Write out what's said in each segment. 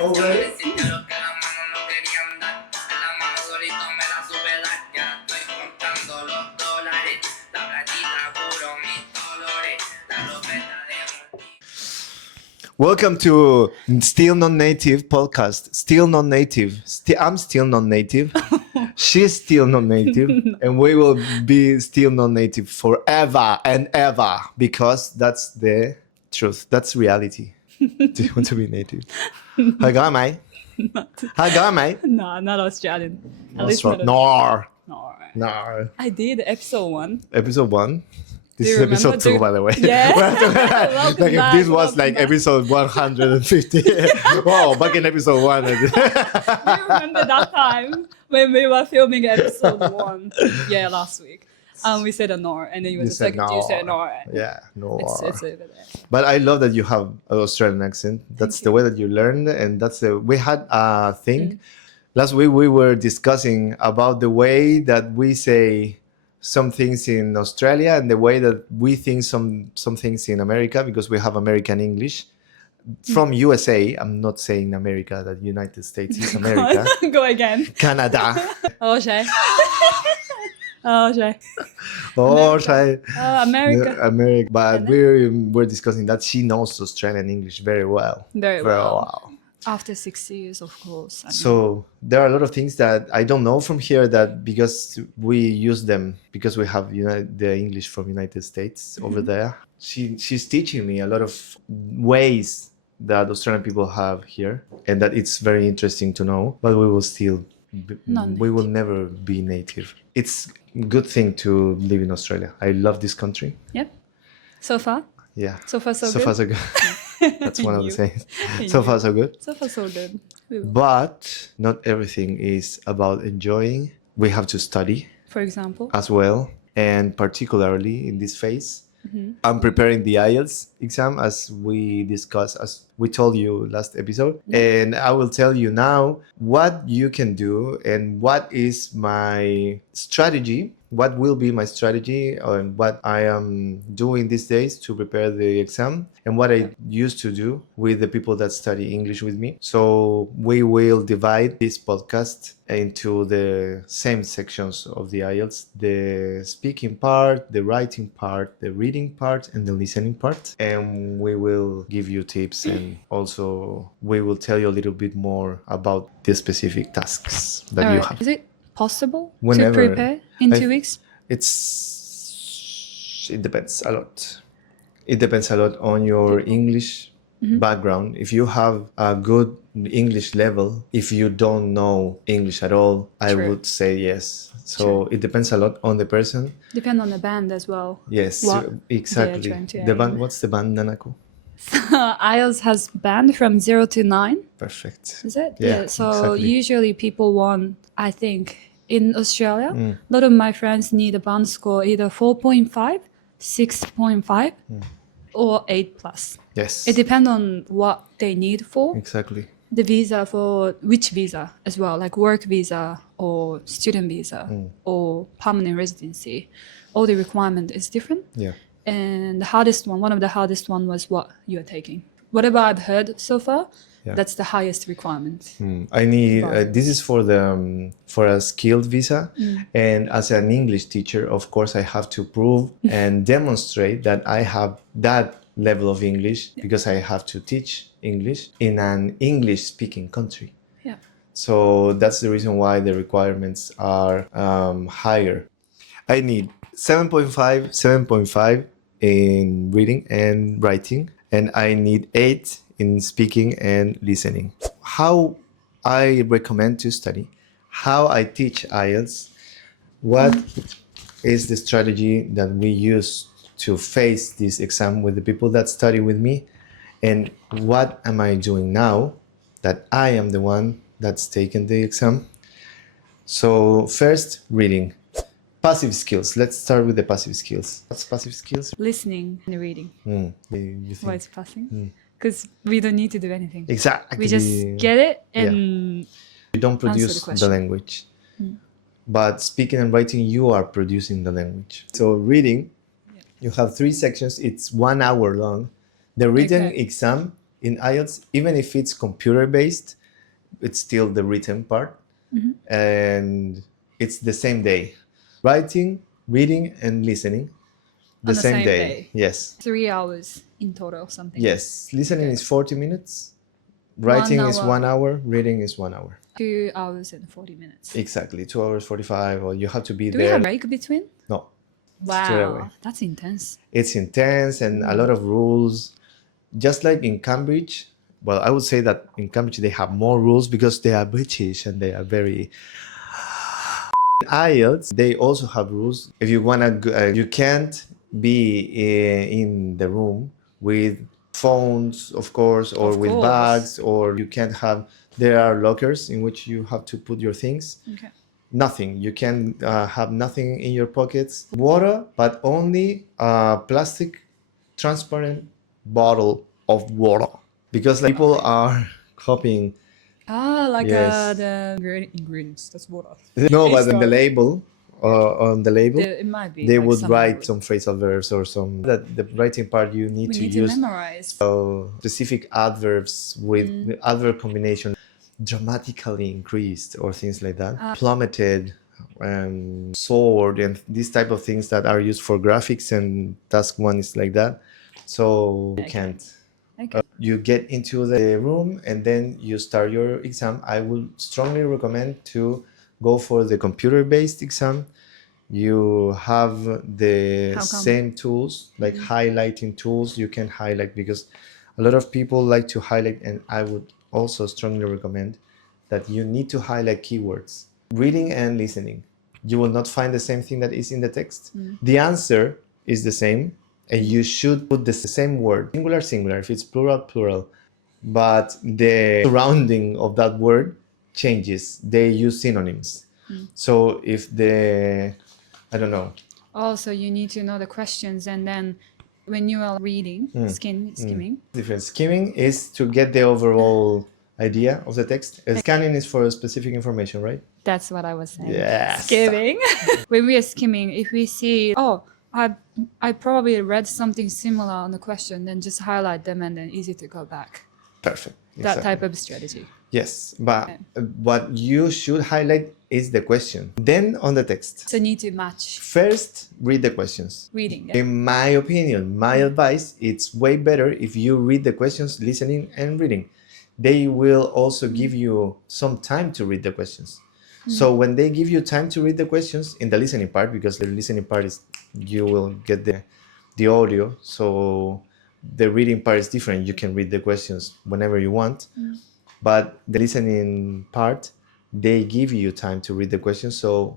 All ready? Welcome to Still Non-Native podcast. Still non-native. I'm still non-native. She's still non-native. And we will be still non-native forever and ever because that's the truth. That's reality. Do you want to be native? Haga, mate. Haga, mate. No, not Australian. At least No. not No. No. No. I did episode 1. Episode 1. This Do is you episode remember? 2, by the way. Yeah. Like if this was like episode 150. Wow, back in episode 1. Do you remember that time when we were filming episode 1? Yeah, last week. We said a no, and then you were just like, you said no. Yeah, no. It's over there. But I love that you have an Australian accent. That's the way that you learned, and that's the. We had a thing last week. We were discussing about the way that we say some things in Australia and the way that we think some things in America, because we have American English. From USA, I'm not saying America, that United States is America. Go again. Canada. Oh, Shay. Oh, Shay. Or America. America. But we're discussing that she knows Australian English very well. Very well. After 6 years, of course. So there are a lot of things that I don't know from here, that because we use them, because we have the English from United States over there. She's teaching me a lot of ways that Australian people have here, and that it's very interesting to know. But we will still, we will never be native. It's a good thing to live in Australia. I love this country. Yep. So far? Yeah. So far, so good. So far, so good. That's one of the things. So far, so good. So far, so good. But not everything is about enjoying. We have to study, for example, as well. And particularly in this phase, I'm preparing the IELTS exam, as we discussed, as we told you last episode. And I will tell you now what you can do and what is my strategy. What will be my strategy, and what I am doing these days to prepare the exam, and what I used to do with the people that study English with me. So we will divide this podcast into the same sections of the IELTS: the speaking part, the writing part, the reading part, and the listening part. And we will give you tips, and also we will tell you a little bit more about the specific tasks that you have. Is it possible Whenever, to prepare in 2 weeks? It depends a lot. It depends a lot on your English background. If you have a good English level, if you don't know English at all, I would say yes. So it depends a lot on the person. Depend on the band as well. Yes, exactly. The band. What's the band, Nanako? IELTS has band from 0 to 9. Perfect. Is it? Yeah. So exactly. Usually people want, I think, in Australia, a lot of my friends need a band score either 4.5, 6.5, or 8 plus. Yes. It depends on what they need for. Exactly. The visa, for which visa as well, like work visa or student visa or permanent residency. All the requirement is different. Yeah. And the hardest one of the hardest one was what you are taking. Whatever I've heard so far, that's the highest requirement. I need this is for a skilled visa, and as an English teacher, of course, I have to prove and demonstrate that I have that level of English, because I have to teach English in an English-speaking country. Yeah. So that's the reason why the requirements are higher. I need 7.5 in reading and writing, and I need 8 in speaking and listening. How I recommend to study, how I teach IELTS, what is the strategy that we use to face this exam with the people that study with me, and what am I doing now that I am the one that's taken the exam. So first, reading. Passive skills. Let's start with the passive skills. What's passive skills? Listening and reading. You think? Why it's passive? Because we don't need to do anything. Exactly. We just get it and you don't produce the language. But speaking and writing, you are producing the language. So reading, you have 3 sections. It's 1 hour long. The written exam in IELTS, even if it's computer based, it's still the written part, and it's the same day. Writing, reading, and listening. The On the same same day. day. Yes. 3 hours in total, something. Yes. Listening Okay. is 40 minutes. Writing is hour. 1 hour. Reading is 1 hour. 2 hours and 40 minutes. Exactly. 2 hours 45, or you have to be Do we there. have break between? No. Straight away. Wow, that's intense. It's intense and a lot of rules. Just like in Cambridge, well, I would say that in Cambridge they have more rules because they are British and they are very. In IELTS, they also have rules. If you wanna, you can't be in the room with phones, of course, or Of with course. bags, or you can't have. There are lockers in which you have to put your things. Okay. Nothing. You can have nothing in your pockets. Water, but only a plastic, transparent bottle of water, because like, people are copying. Like Yes. the ingredients. That's water. No, but Taste on the of- label, on the label, It might be. they like would some write language. some phrasal verbs or some that the writing part you need We to need use to memorize. specific adverbs with the adverb combination dramatically increased or things like that, plummeted, soared, and these type of things that are used for graphics, and task one is like that. So you can't. Okay. You get into the room and then you start your exam. I would strongly recommend to go for the computer-based exam. You have the How come? same tools, like highlighting tools. You can highlight because a lot of people like to highlight, and I would also strongly recommend that you need to highlight keywords. Reading and listening. You will not find the same thing that is in the text. The answer is the same, and you should put the same word, singular, singular, if it's plural, plural, but the surrounding of that word changes. They use synonyms. So if I don't know. Also, you need to know the questions, and then when you are reading, skimming. Different. Skimming is to get the overall idea of the text. Scanning is for specific information, right? That's what I was saying. Yes. Skimming. When we are skimming, if we see, I probably read something similar on the question, then just highlight them and then easy to go back. Perfect. That Exactly. type of strategy. Yes, but what you should highlight is the question. Then on the text. So need to match First, read the questions. reading. Yeah. In my opinion, my advice, it's way better if you read the questions, listening and reading. They will also give you some time to read the questions. So when they give you time to read the questions in the listening part, because the listening part is, you will get the audio. So the reading part is different. You can read the questions whenever you want. But the listening part, they give you time to read the questions. So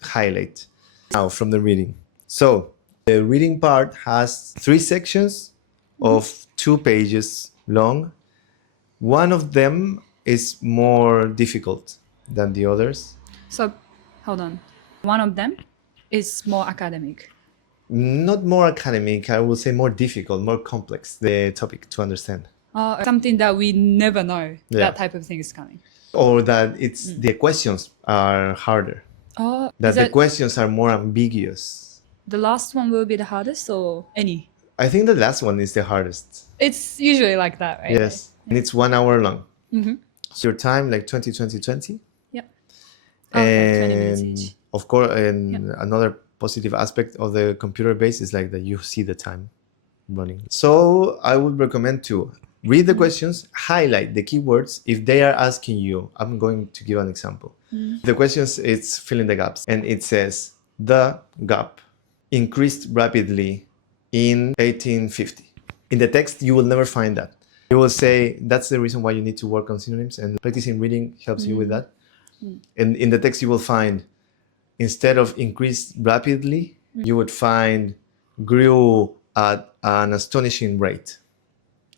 highlight now from the reading. So the reading part has 3 sections of 2 pages long. One of them is more difficult than the others. So, hold on. One of them is more academic. Not more academic, I would say more difficult, more complex, the topic to understand. Something that we never know. Yeah. That type of thing is coming. Or that it's the questions are harder. That Is the questions are more ambiguous. the last one will be the hardest or any? I think the last one is the hardest. It's usually like that, right? Yes. And it's 1 hour long. So your time, like 20, 20, 20. Yep. And Okay, 20 minutes each. of course, and another positive aspect of the computer base is like that you see the time running. So I would recommend to read the questions, highlight the keywords. If they are asking you, I'm going to give an example. The questions, it's fill in the gaps, and it says the gap increased rapidly in 1850. In the text, you will never find that. You will say that's the reason why you need to work on synonyms, and practicing reading helps you with that. And in the text, you will find, instead of increased rapidly, you would find grew at an astonishing rate.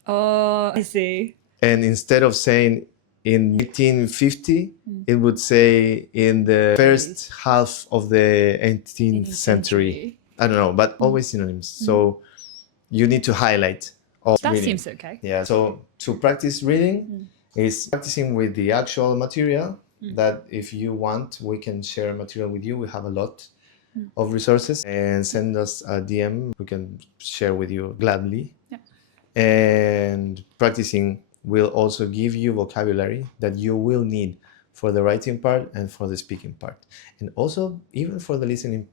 Oh, I see. And instead of saying in 1850, it would say in the first half of the 18th century. I don't know, but always synonyms. So you need to highlight all That reading. seems okay. Yeah, so to practice reading is practicing with the actual material that if you want, we can share material with you. We have a lot of resources, and send us a DM. We can share with you gladly. Yeah. And practicing will also give you vocabulary that you will need for the writing part and for the speaking part. And also, even for the listening,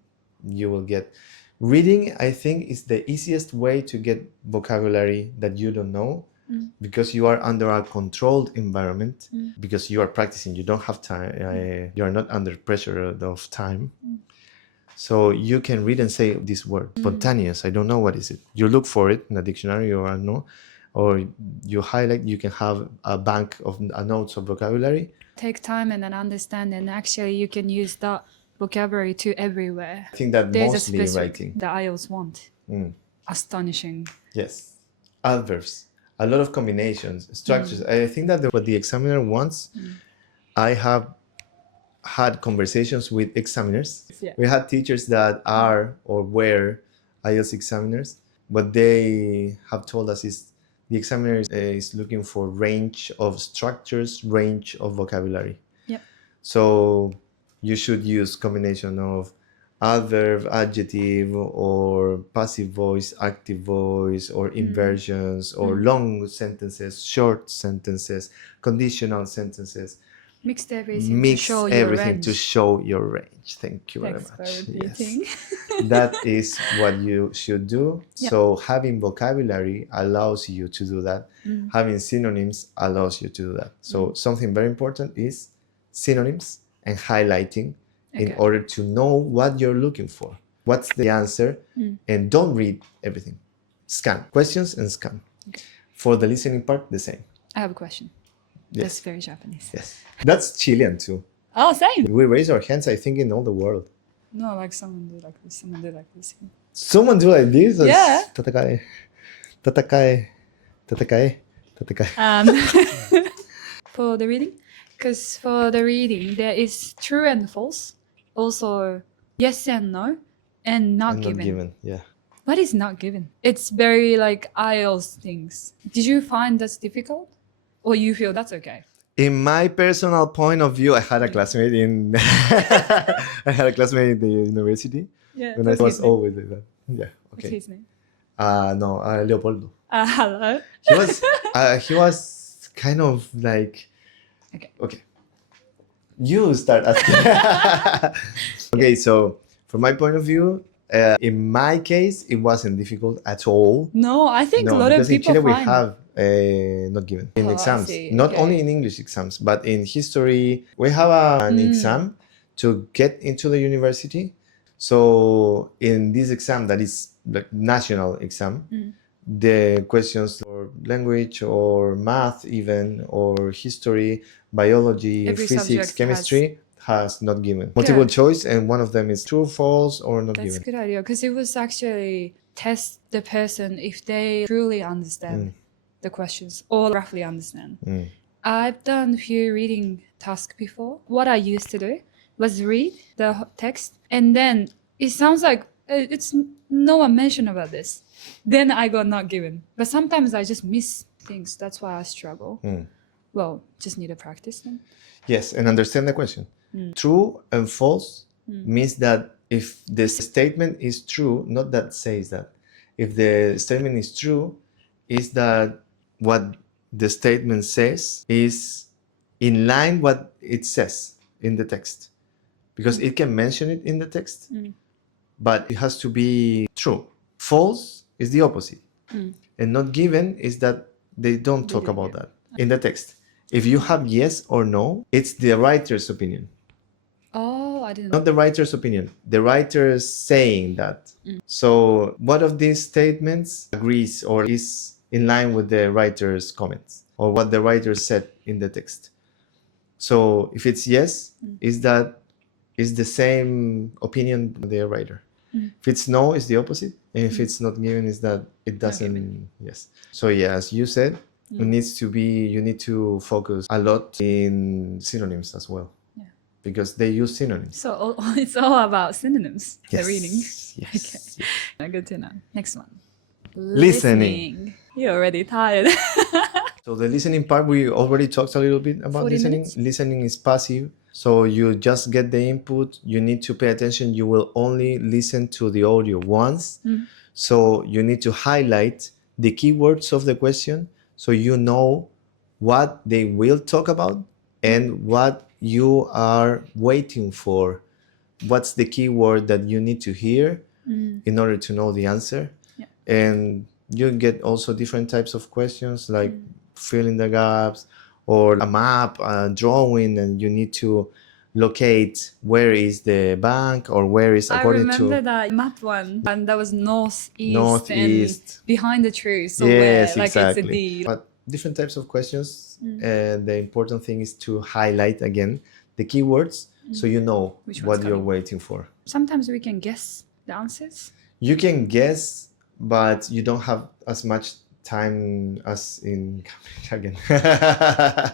you will get. Reading, I think, is the easiest way to get vocabulary that you don't know, because you are under a controlled environment, because you are practicing. You don't have time. You are not under pressure of time. So you can read and say this word, spontaneous. I don't know what is it. You look for it in a dictionary or no, or you highlight. You can have a bank of notes of vocabulary. Take time and then understand, and actually you can use that vocabulary to everywhere. I think that There's a mostly in specific writing. the IELTS want. Astonishing. Yes. Adverbs. A lot of combinations, structures. I think that what the examiner wants, I have had conversations with examiners. Yeah. We had teachers that are or were IELTS examiners. What they have told us is the examiner is looking for range of structures, range of vocabulary. Yep. So you should use combination of adverb, adjective, or passive voice, active voice, or inversions, or long sentences, short sentences, conditional sentences. Mixed everything Mix to show your everything range. to show your range. Thank you very Thanks for much. repeating. That is what you should do. Yep. So having vocabulary allows you to do that. Having synonyms allows you to do that. So something very important is synonyms and highlighting in order to know what you're looking for. What's the answer? And don't read everything. Scan questions and scan. For the listening part, the same. I have a question. Yes. That's very Japanese. Yes. That's Chilean too. Oh, same. We raise our hands, I think, in all the world. No, like someone do like this, someone do like this. Someone do like this? Yeah. Tatakae. Tatakae. Tatakae. Tatakae. For the reading? Because for the reading, there is true and false. Also, yes and no. And not And given. not given, yeah. What is not given? It's very like IELTS things. Did you find that's difficult? Or you feel that's okay? In my personal point of view, I had a classmate in the university. Yeah. When I was always like that. Yeah. What's Okay. his name? No, Leopoldo. Hello. He was kind of like. Okay. You start asking. Okay, so from my point of view, in my case, it wasn't difficult at all. No, I think a lot because of people in Chile find we have not given in Oh, I exams, see. not Okay. only in English exams, but in history we have an exam to get into the university. So in this exam, that is the national exam, the questions for language or math, even or history, biology, Every physics, subject chemistry has not given multiple Yeah. choice, and one of them is true, false, or not That's a given. good idea because it was actually test the person if they truly understand the questions or roughly understand. I've done a few reading tasks before. What I used to do was read the text and then it sounds like it's no one mentioned about this. Then I got not given. But sometimes I just miss things. That's why I struggle. Well, just need to practice then. Yes, and understand the question. True and false means that if the statement is true, not that says that. If the statement is true, is that what the statement says is in line what it says in the text. Because it can mention it in the text, but it has to be true. False is the opposite. And not given is that they don't talk about that in the text. If you have yes or no, it's the writer's opinion. Oh, I didn't know. Not the writer's opinion. The writer's saying that. So what of these statements agrees or is in line with the writer's comments or what the writer said in the text? So if it's yes, is that is the same opinion of the writer. If it's no, it's the opposite. And if it's not given, is that it doesn't. Yes. So yeah, as you said, it needs to be. You need to focus a lot in synonyms as well. Because they use synonyms. So it's all about synonyms, the reading. Yes. Okay. Good to know. Next one. Listening. You're already tired. So the listening part, we already talked a little bit about 40 listening. minutes? Listening is passive. So you just get the input. You need to pay attention. You will only listen to the audio once. So you need to highlight the keywords of the question, so you know what they will talk about and what you are waiting for. What's the keyword that you need to hear in order to know the answer? Yeah. And you get also different types of questions like fill in the gaps, or a map, a drawing, and you need to locate where is the bank or where is, I according remember to that map one, and that was northeast, northeast. and behind the tree somewhere, Yes, like exactly. it's a D. But different types of questions. The important thing is to highlight again the keywords so you know Which one's what you're coming. waiting for. Sometimes we can guess the answers. You can guess, but you don't have as much time as in Cambridge again.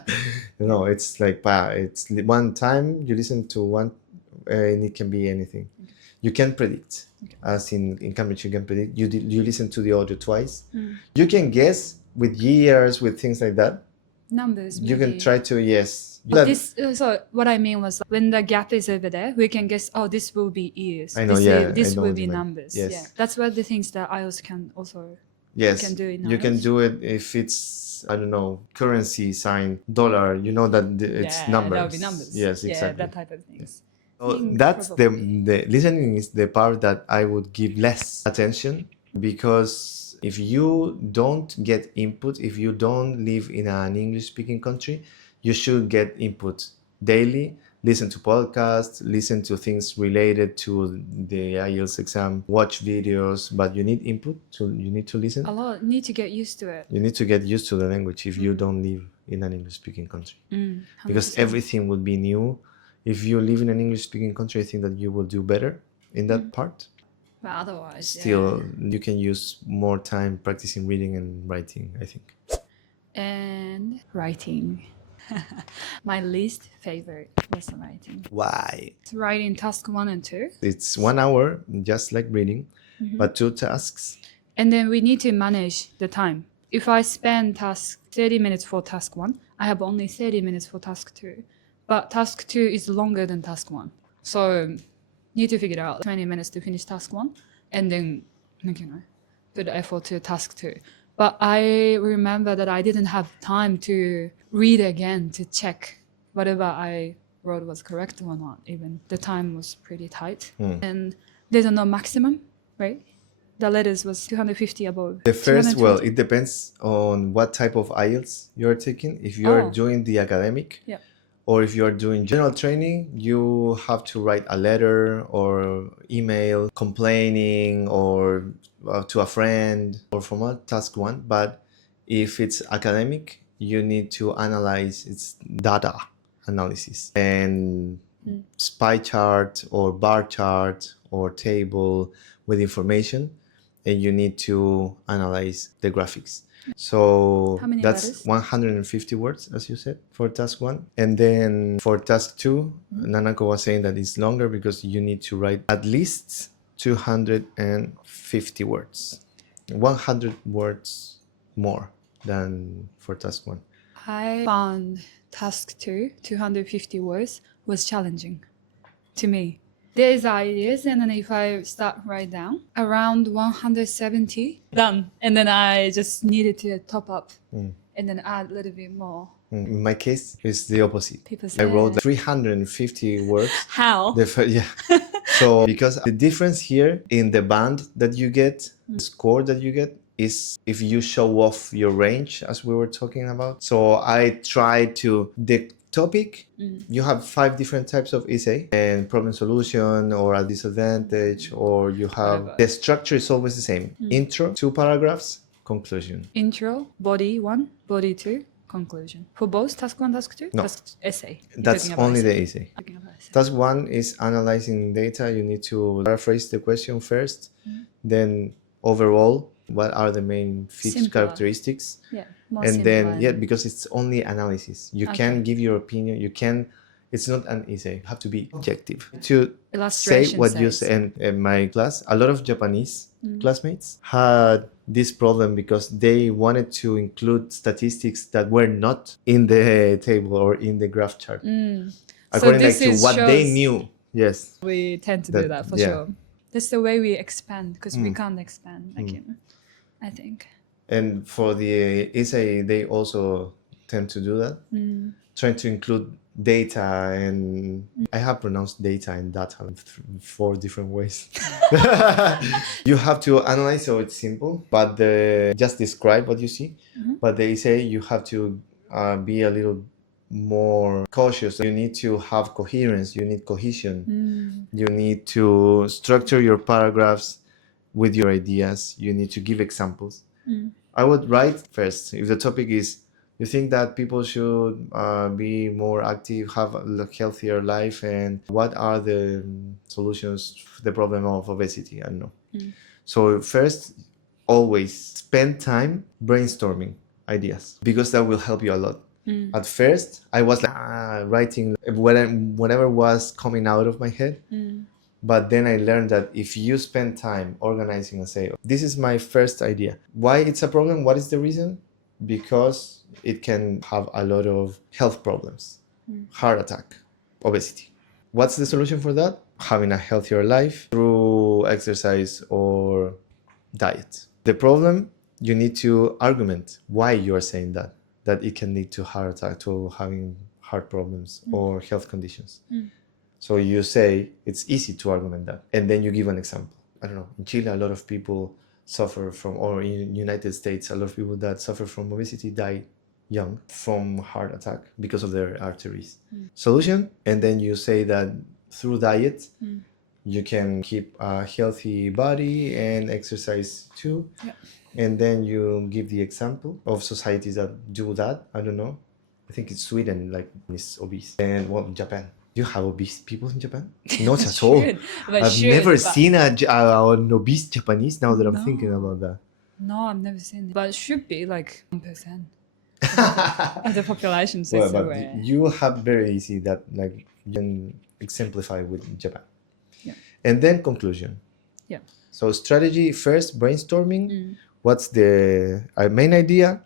No, it's like it's one time you listen to one, and it can be anything. You can predict, as in Cambridge you can predict. You listen to the audio twice. You can guess with years, with things like that. Numbers. You maybe. can try to, yes. This, so what I mean was, when the gap is over there, we can guess, oh, this will be years. I know, this yeah, this I know will what be you mean. numbers. Yes. Yeah, that's what the things that IELTS can also. Yes, can do it you can IELTS. do it if it's, I don't know, currency sign dollar. You know that it's numbers. That would be numbers. Yes, Yeah, exactly. that type of things. So think that's probably. the listening is the part that I would give less attention, because if you don't get input, if you don't live in an English speaking country, you should get input daily. Listen to podcasts, listen to things related to the IELTS exam, watch videos, but you need input, so you need to listen. A lot need to get used to it. You need to get used to the language if you don't live in an English speaking country, because 100%. everything would be new. If you live in an English speaking country, I think that you will do better in that part. But otherwise, Still, you can use more time practicing reading and writing, I think. And writing. My least favorite was writing. Why? Writing task 1 and 2. It's 1 hour, just like reading, but 2 tasks. And then we need to manage the time. If I spend task 30 minutes for task 1, I have only 30 minutes for task 2. But task 2 is longer than task 1. So need to figure out 20 minutes to finish task 1, and then, put effort to task 2. But I remember that I didn't have time to read again to check whatever I wrote was correct or not. Even the time was pretty tight. And there's no maximum, right? The letters was 250 above. The first, 220. well, it depends on what type of IELTS you're taking. If you're doing the academic, Yeah. or if you're doing general training, you have to write a letter or email complaining, or to a friend, or formal task 1. But if it's academic, you need to analyze its data analysis and pie chart or bar chart or table with information, and you need to analyze the graphics. So How many that's letters? 150 words, as you said, for task 1. And then for task 2, Nanako was saying that it's longer because you need to write at least 250 words, 100 words more than for task 1. I found task 2, 250 words, was challenging to me. There's ideas, and then if I start write down, around 170, done. And then I just needed to top up and then add a little bit more. In my case, it's the opposite. People I say, wrote 350 words. how? Yeah. So because the difference here in the band that you get, the score that you get, is if you show off your range, as we were talking about. So I try to, the topic, you have 5 different types of essay, and problem solution, or a disadvantage, or you have, the structure is always the same. Intro, 2 paragraphs, conclusion. Intro, body 1, body 2, conclusion. For both task 1, task 2? No. Task essay. You're That's talking about only essay. the essay. Talking about essay. Task 1 is analyzing data. You need to paraphrase the question first. Then overall, what are the main feature Simpler. characteristics? Yeah. More And then, simpler. yeah, because it's only analysis. You Okay. can give your opinion. You can, it's not an essay. You have to be objective. To say Illustration what you says. say. And in my class, a lot of Japanese classmates had this problem because they wanted to include statistics that were not in the table or in the graph chart. According this to is what they shows- knew. Yes. We tend to do that for yeah. sure. That's the way we expand, because we can't expand, I think. And for the essay, they also tend to do that, trying to include data. And I have pronounced data and data in 4 different ways. You have to analyze, so it's simple, but just describe what you see. But they say you have to be a little more cautious. You need to have coherence, you need cohesion, you need to structure your paragraphs with your ideas, you need to give examples. I would write first. If the topic is, you think that people should be more active, have a healthier life, and what are the solutions to the problem of obesity? I don't know. So first, always spend time brainstorming ideas, because that will help you a lot. At first, I was like writing whatever was coming out of my head. But then I learned that if you spend time organizing and say, this is my first idea, why it's a problem, what is the reason? Because it can have a lot of health problems, heart attack, obesity. What's the solution for that? Having a healthier life through exercise or diet. The problem, you need to argument why you are saying that it can lead to heart attack, to having heart problems or health conditions. So you say it's easy to argument that, and then you give an example. I don't know, in Chile, a lot of people suffer from, or in United States, a lot of people that suffer from obesity die young from heart attack because of their arteries. Solution, and then you say that through diet, you can keep a healthy body and exercise too. And then you give the example of societies that do that. I don't know. I think it's Sweden, like, is obese. And well, Japan. Do you have obese people in Japan? Not at all. I've never seen an obese Japanese, now that I'm thinking about that. No, I've never seen it. But it should be like 1% of the population. So Well, but you have very easy that, like, you can exemplify with Japan. Yeah. And then conclusion. Yeah. So strategy first, brainstorming. What's the main idea?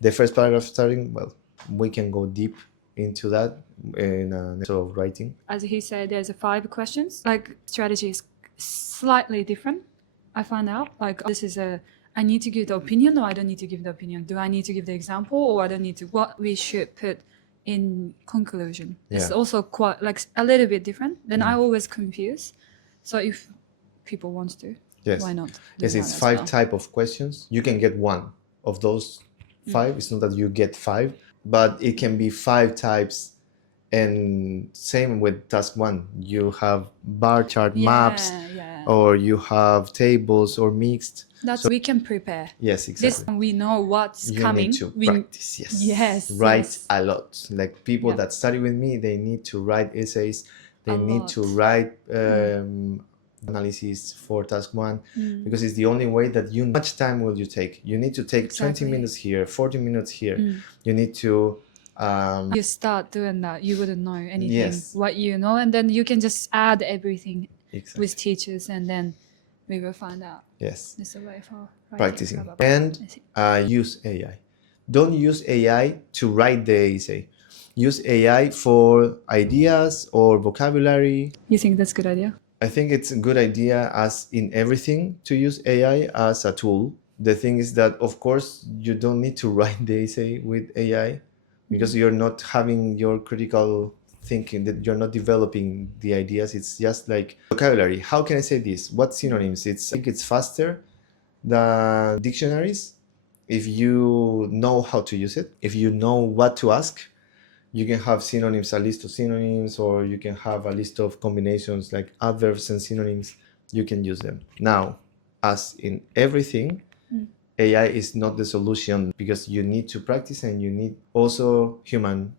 The first paragraph starting, well, we can go deep into that in sort of writing. As he said, there's 5 questions. Like, strategy is slightly different. I found out, like, this is I need to give the opinion, or I don't need to give the opinion. Do I need to give the example, or I don't need to? What we should put in conclusion. It's also quite, like, a little bit different. Then I always confuse. So if people want to, why not? Yes, it's 5 type of questions. You can get one of those 5. It's not that you get 5, but it can be 5 types. And same with task 1. You have bar chart maps, or you have tables or mixed. That's we can prepare. Yes, exactly. This we know what's you coming. Need to practice. Yes. Write a lot. Like people that study with me, they need to write essays. They need to write analysis for task 1, because it's the only way that how much time will you take? You need to take 20 minutes here, 40 minutes here. You need to you start doing that, you wouldn't know anything what you know, and then you can just add everything with teachers, and then we will find out. Yes. This is a way for practicing. And use AI. Don't use AI to write the essay. Use AI for ideas or vocabulary. You think that's a good idea? I think it's a good idea, as in everything, to use AI as a tool. The thing is that, of course, you don't need to write the essay with AI, because you're not having your critical thinking, that you're not developing the ideas. It's just like vocabulary. How can I say this? What synonyms? I think it's faster than dictionaries if you know how to use it. If you know what to ask, you can have synonyms, a list of synonyms, or you can have a list of combinations like adverbs and synonyms. You can use them. Now, as in everything, AI is not the solution, because you need to practice, and you need also human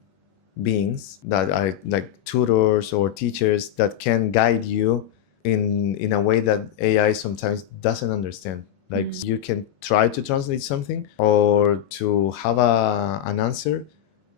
beings that are like tutors or teachers that can guide you in a way that AI sometimes doesn't understand. Like you can try to translate something or to have an answer,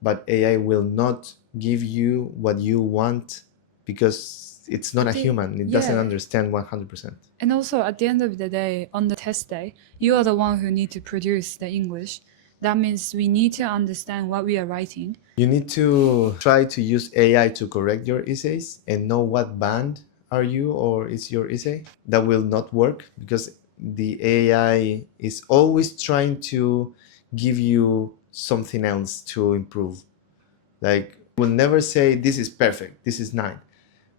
but AI will not give you what you want, because it's not a human. It doesn't understand 100%. And also, at the end of the day, on the test day, you are the one who need to produce the English. That means we need to understand what we are writing. You need to try to use AI to correct your essays and know what band are you or is your essay. That will not work, because the AI is always trying to give you something else to improve. Like, will never say this is perfect, this is 9,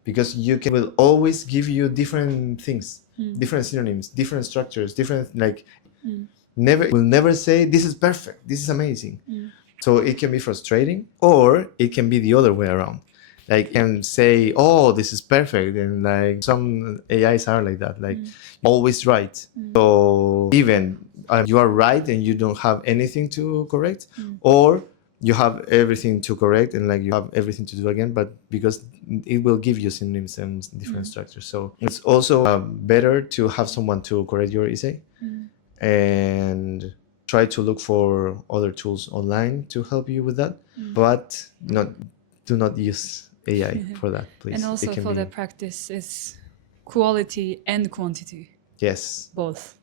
because will always give you different things, different synonyms, different structures, different, like, never say this is perfect, this is amazing. So it can be frustrating, or it can be the other way around. Like, can say, oh, this is perfect, and like some AIs are like that, like always right. So even you are right and you don't have anything to correct, or you have everything to correct and like you have everything to do again, but because it will give you synonyms and different structures. So it's also better to have someone to correct your essay, and try to look for other tools online to help you with that, but do not use AI for that, please. And also for the practice, it's quality and quantity. Yes. Both.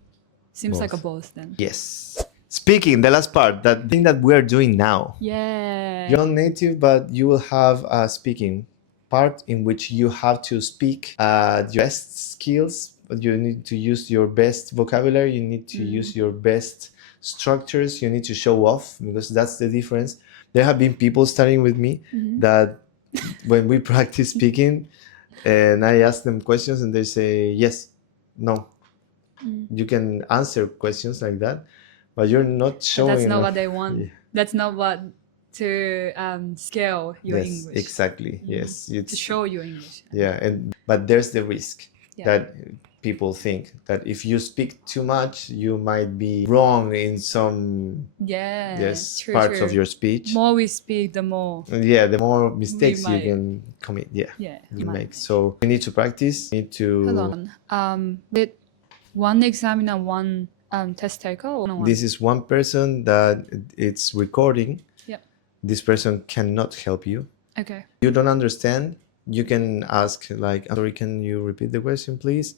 Seems like a both then. Yes. Speaking, the last part, that thing that we're doing now. Yeah. You're not native, but you will have a speaking part in which you have to speak your best skills. But you need to use your best vocabulary. You need to use your best structures. You need to show off, because that's the difference. There have been people studying with me that when we practice speaking and I ask them questions and they say, yes, no. You can answer questions like that, but you're not showing. But that's not enough. what they want. Yeah. That's not what to scale your Yes, English. exactly. Yes, To show your English. Yeah, but there's the risk that people think that if you speak too much, you might be wrong in some parts of your speech. More we speak, the more. The more mistakes you can commit. You make. So you need to practice. You need to. Hold on. With one examiner, one test taker, or one? This is one person that it's recording. Yep. This person cannot help you. Okay. You don't understand, you can ask like, sorry, can you repeat the question, please?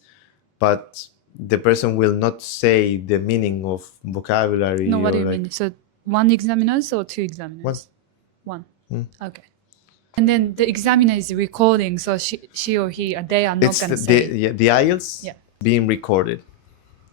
But the person will not say the meaning of vocabulary. No, what do you mean? So one examiners or two examiners? One. Okay. And then the examiner is recording, so she or he, they are not going to say. The IELTS being recorded,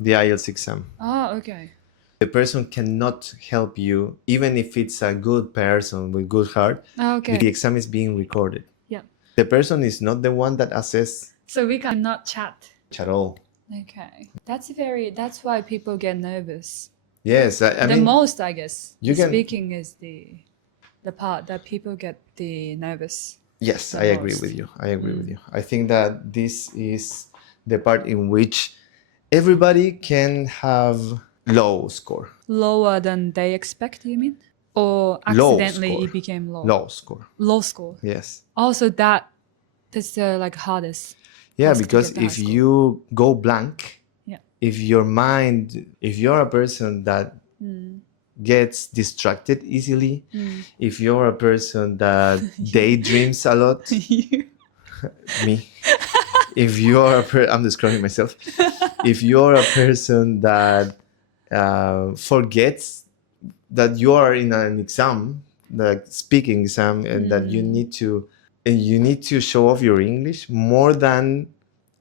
the IELTS exam. Oh, okay. The person cannot help you, even if it's a good person with good heart. Okay. The exam is being recorded. Yeah. The person is not the one that assesses. So we cannot chat At all. Okay. That's why people get nervous. Yes, I mean, most, I guess. Speaking is the part that people get the nervous. Yes, I agree with you. I think that this is the part in which everybody can have low score. Lower than they expect, you mean? Or accidentally it became low? Low score. Low score? Yes. Also that's the hardest. Yeah, because if you go blank, if you're a person that gets distracted easily, if you're a person that daydreams a lot, me. If you're I'm describing myself. If you're a person that forgets that you are in an exam, like speaking exam, and that you need to show off your English more than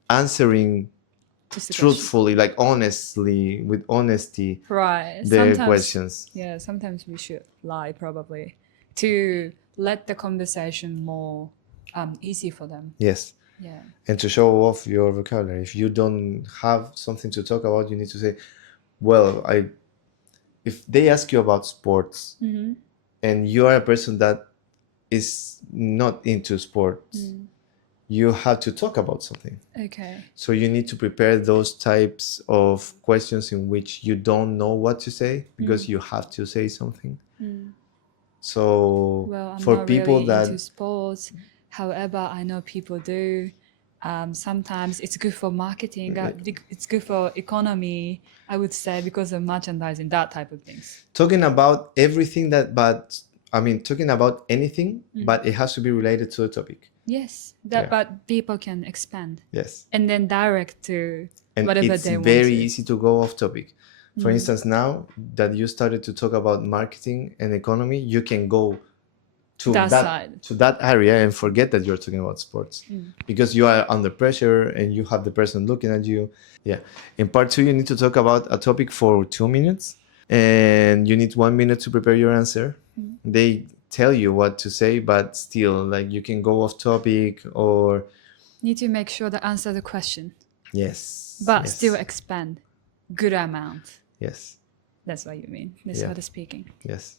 answering truthfully, like honestly, with honesty, right? The questions. Yeah, sometimes we should lie probably to let the conversation more easy for them. Yes. Yeah. And to show off your vocabulary. If you don't have something to talk about, you need to say, well, if they ask you about sports and you are a person that is not into sports, you have to talk about something. Okay. So you need to prepare those types of questions in which you don't know what to say because you have to say something. So I'm for not people really that into sports, however, I know people do. Sometimes it's good for marketing. It's good for economy, I would say, because of merchandising, that type of things. Talking about everything talking about anything, but it has to be related to the topic. Yes, but people can expand. Yes. And then direct to whatever they want. It's very easy to go off topic. For instance, now that you started to talk about marketing and economy, you can go to That that side. to that area and forget that you're talking about sports because you are under pressure and you have the person looking at you. Yeah. In part 2, you need to talk about a topic for 2 minutes and you need 1 minute to prepare your answer. They tell you what to say, but still, like, you can go off topic or Need to make sure to answer the question, yes, but yes, still expand good amount. yes, That's what you mean. This Yeah. sort of speaking. yes.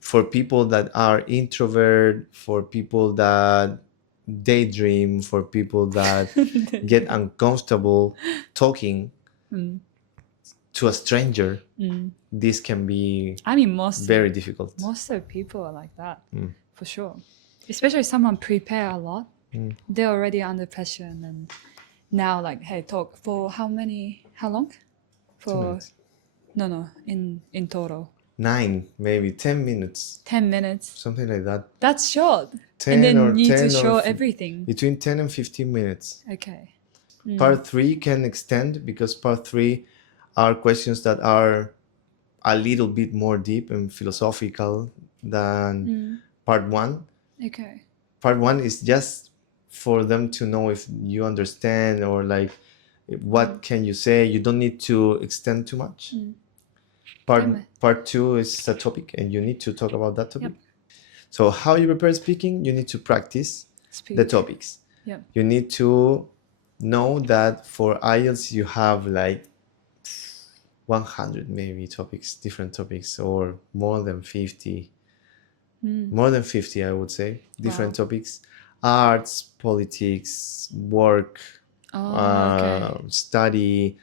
For people that are introvert, for people that daydream, for people that get uncomfortable talking to a stranger, this can be I mean, most very difficult. Most of people are like that, for sure. Especially someone prepare a lot. They're already under pressure, and then now, like, hey, talk for how long? 2 For minutes. no, in total, 9, maybe 10 minutes, 10 minutes. something like that. That's short. 10 And then or need to 10 show or everything. between 10 and 15 minutes. Okay. Part 3 can extend because part 3 are questions that are a little bit more deep and philosophical than part 1. Okay. Part 1 is just for them to know if you understand or like what can you say. You don't need to extend too much. Part 2 is a topic and you need to talk about that topic. So how you prepare speaking, you need to practice the topics. You need to know that for IELTS you have like 100 maybe topics, different topics, or more than 50. More than 50, I would say, different topics: arts, politics, work, study,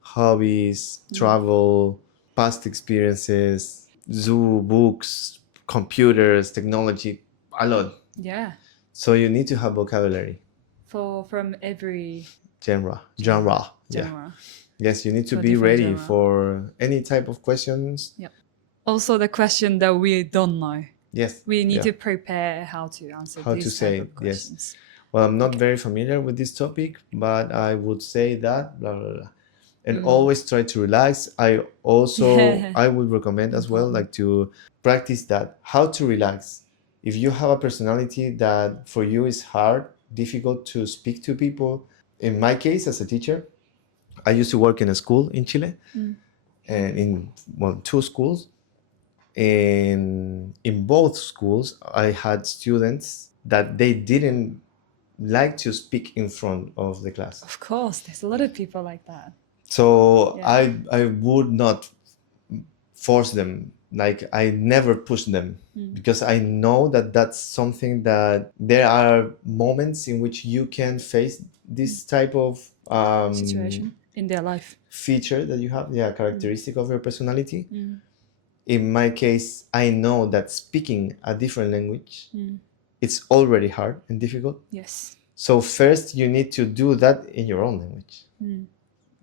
hobbies, travel, past experiences, zoo, books, computers, technology, a lot. Yeah. So you need to have vocabulary. From every Genre. Yeah. Yes, you need to be ready for any type of questions. Yep. Also the question that we don't know. Yes. We need to prepare how to answer these type of questions. Yes. Well, I'm not very familiar with this topic, but I would say that blah, blah, blah. And always try to relax. I would recommend as well, like, to practice that, how to relax. If you have a personality that for you is hard, difficult to speak to people. In my case, as a teacher, I used to work in a school in Chile, and in 2 schools. And in both schools, I had students that they didn't like to speak in front of the class. Of course, there's a lot of people like that. So I would not force them. Like, I never push them because I know that that's something that there are moments in which you can face this type of Situation in their life. feature that you have, characteristic of your personality. In my case, I know that speaking a different language, it's already hard and difficult. Yes. So first you need to do that in your own language.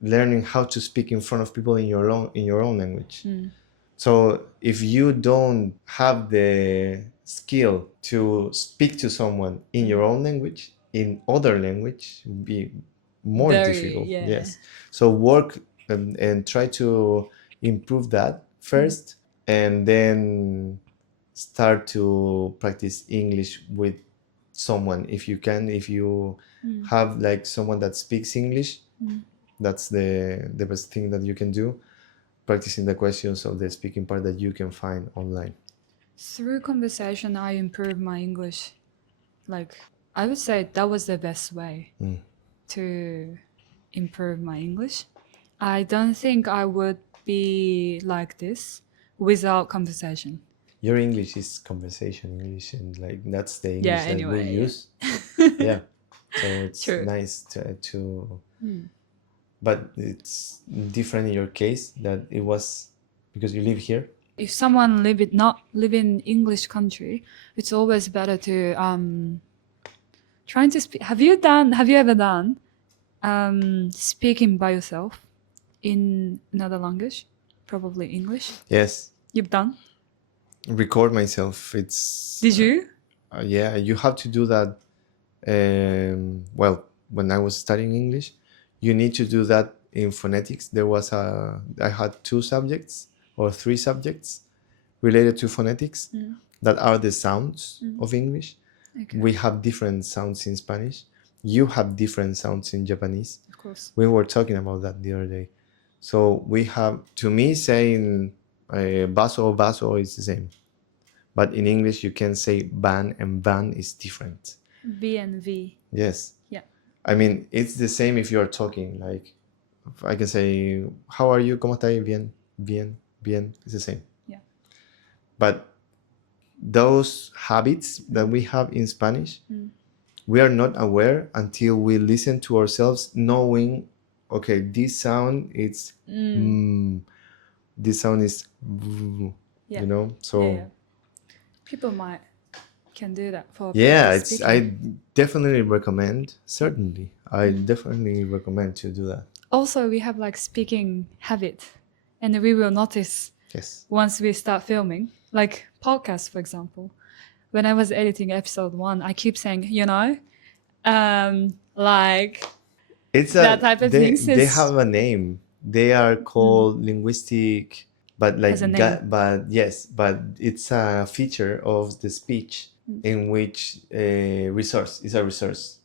Learning how to speak in front of people in your own language. So if you don't have the skill to speak to someone in your own language, in other language would be more difficult. Yes. So work and try to improve that first, and then start to practice English with someone if you can. If you have like someone that speaks English, that's the best thing that you can do. Practicing the questions of the speaking part that you can find online. Through conversation, I improved my English. Like, I would say that was the best way to improve my English. I don't think I would be like this without conversation. Your English is conversation English, and like that's the English that we use. Yeah. So it's nice to but it's different in your case that it was because you live here. If someone not live in English country, it's always better to trying to speak. Have you ever done speaking by yourself in another language, probably English? Yes. You've done? Record myself. Did you? Yeah, you have to do that. Well, when I was studying English, you need to do that in phonetics. I had 2 subjects or 3 subjects related to phonetics. that are the sounds of English. Okay. We have different sounds in Spanish. You have different sounds in Japanese. Of course. We were talking about that the other day. So we have, to me, saying vaso is the same. But in English, you can say van, and van is different. B and V. Yes. Yeah. I mean, it's the same if you're talking. Like, I can say, how are you? ¿Cómo estás? Bien, bien, bien. It's the same. Yeah. But those habits that we have in Spanish, we are not aware until we listen to ourselves, knowing, okay, this sound is this sound is Yeah. you know. So Yeah. People can do that for yeah, practice it's speaking. I definitely recommend. Certainly, I definitely recommend to do that. Also, we have like speaking habit, and we will notice Yes. once we start filming, like podcasts, for example. When I was editing episode 1, I keep saying, like It's that type of things they is have a name. They are called linguistic, but like has a name. but yes, but it's a feature of the speech in which a resource is a resource.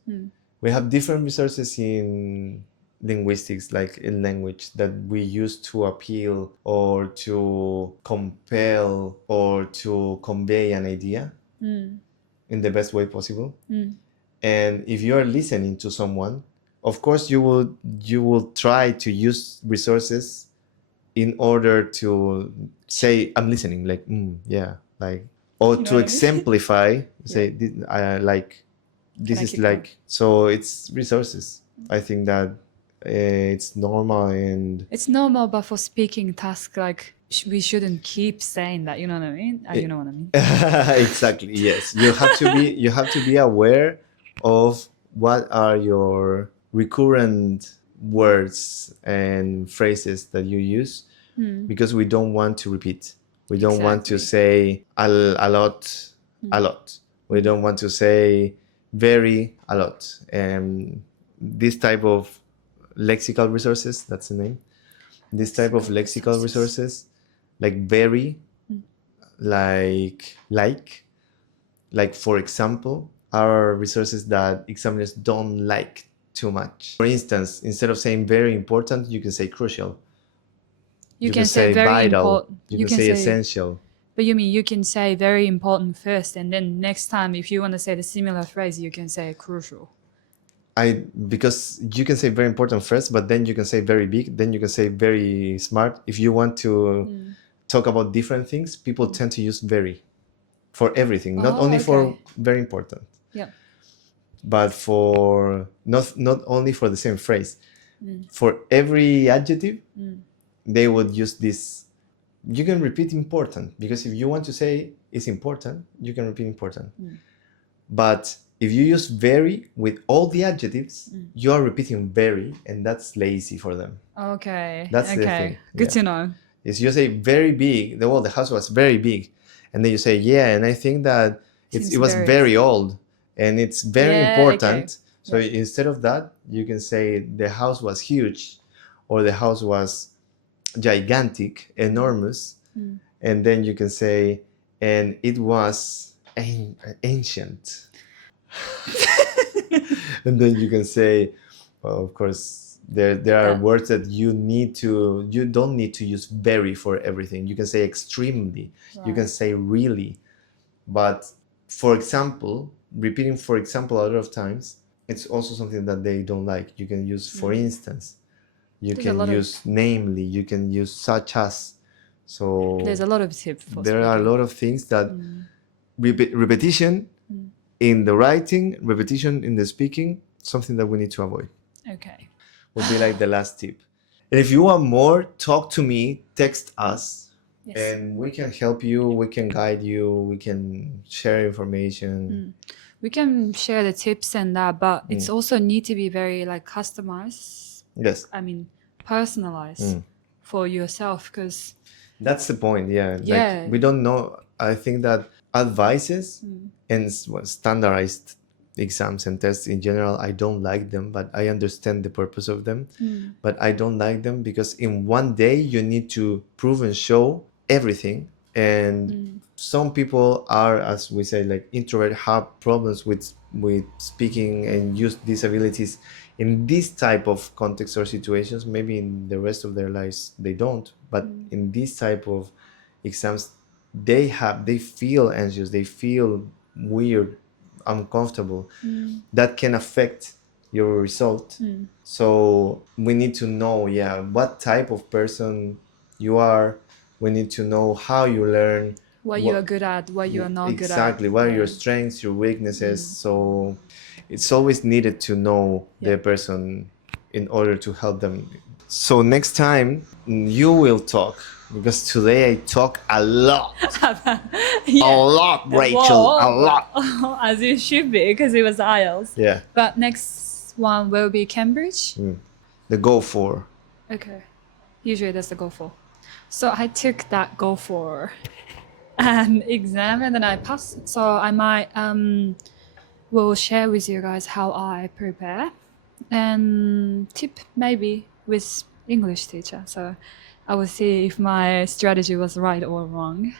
We have different resources in linguistics, like in language, that we use to appeal or to compel or to convey an idea in the best way possible. And if you are listening to someone, of course you will try to use resources in order to say I'm listening, like yeah, like, or You know to what I mean? exemplify, say like this Can I is keep like going? so it's resources. I think that it's normal, and It's normal, but for speaking task, like we shouldn't keep saying that. You know what I mean? You know what I mean? exactly, yes, you have to be aware of what are your recurrent words and phrases that you use, because we don't want to repeat. We don't want to say a lot, a lot. We don't want to say very a lot. And this type of lexical resources, that's the name. This type of lexical resources, like very, like for example, are resources that examiners don't like too much. For instance, instead of saying very important, you can say crucial. You can say very vital. important. You can say essential. But you mean you can say very important first, and then next time, if you want to say the similar phrase, you can say crucial. Because you can say very important first, but then you can say very big, then you can say very smart. If you want to talk about different things, people tend to use very for everything, not only for very important. Yeah. But for not only for the same phrase. For every adjective, they would use this. You can repeat important, because if you want to say it's important, you can repeat important. But if you use very with all the adjectives, you are repeating very, and that's lazy for them. Okay. That's the thing. Good to know. Is you say very big, the house was very big, and then you say and I think that it was very old, and it's very important. So instead of that, you can say the house was huge, or the house was gigantic, enormous, and then you can say, and it was ancient. And then you can say, well, of course, there are words that you don't need to use very for everything. You can say extremely, you can say really. But for example, repeating for example a lot of times, it's also something that they don't like. You can use for instance, you can use namely, you can use such as. So there's a lot of tips for there are a lot of things that repetition in the writing, repetition in the speaking, something that we need to avoid. Okay. Would be like the last tip. And if you want more, talk to me, text us, and we can help you, we can guide you, we can share information. We can share the tips and that, but it's also need to be very like customized. Yes. I mean, personalized for yourself, because that's the point. Like we don't know. I think that advices and standardized exams and tests in general, I don't like them, but I understand the purpose of them. But I don't like them because in one day you need to prove and show everything, and some people are, as we say, like introvert, have problems with speaking and use disabilities in this type of context or situations. Maybe in the rest of their lives they don't, but in this type of exams they feel anxious, they feel weird, uncomfortable. That can affect your result. So we need to know, yeah, what type of person you are. We need to know how you learn, What you are good at, what you are not good at. exactly, what are your Yeah. strengths, your weaknesses. So it's always needed to know the person in order to help them. So next time you will talk, because today I talk a lot. Yeah. A lot, Rachel, a lot. As you should be, because it was IELTS. Yeah. But next one will be Cambridge. The Go For. Okay. Usually that's the Go For. So I took that Go For an exam and then I passed. So I might will share with you guys how I prepare and tip maybe with English teacher. So I will see if my strategy was right or wrong.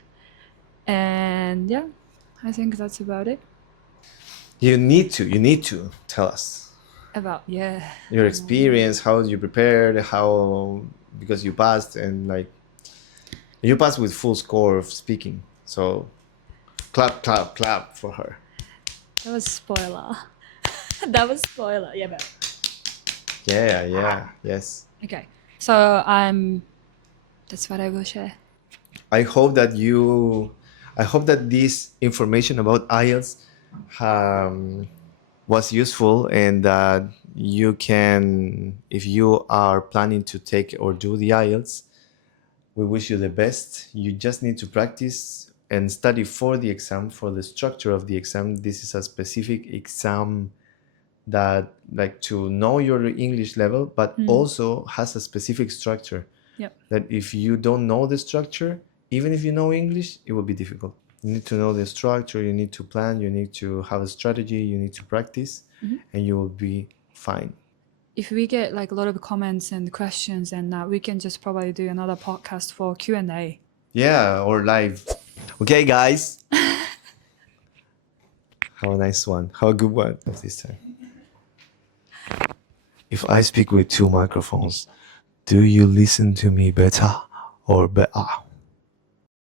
And yeah, I think that's about it. You need to tell us About your experience, how you prepared, how, because you passed, and like you passed with full score of speaking. So clap, clap, clap for her. that was spoiler. That was spoiler. Yeah, but Yeah, yes. okay. So that's what I will share. I hope that this information about IELTS was useful, and that you can, if you are planning to take or do the IELTS, we wish you the best. You just need to practice and study for the exam, for the structure of the exam. This is a specific exam that, like, to know your English level, but also has a specific structure. Yep. That if you don't know the structure, even if you know English, it will be difficult. You need to know the structure, you need to plan, you need to have a strategy, you need to practice, and you will be fine. If we get like a lot of comments and questions, and we can just probably do another podcast for Q&A. Yeah, or live. Okay, guys. Have a nice one. Have a good one of this time. If I speak with two microphones, do you listen to me better or better?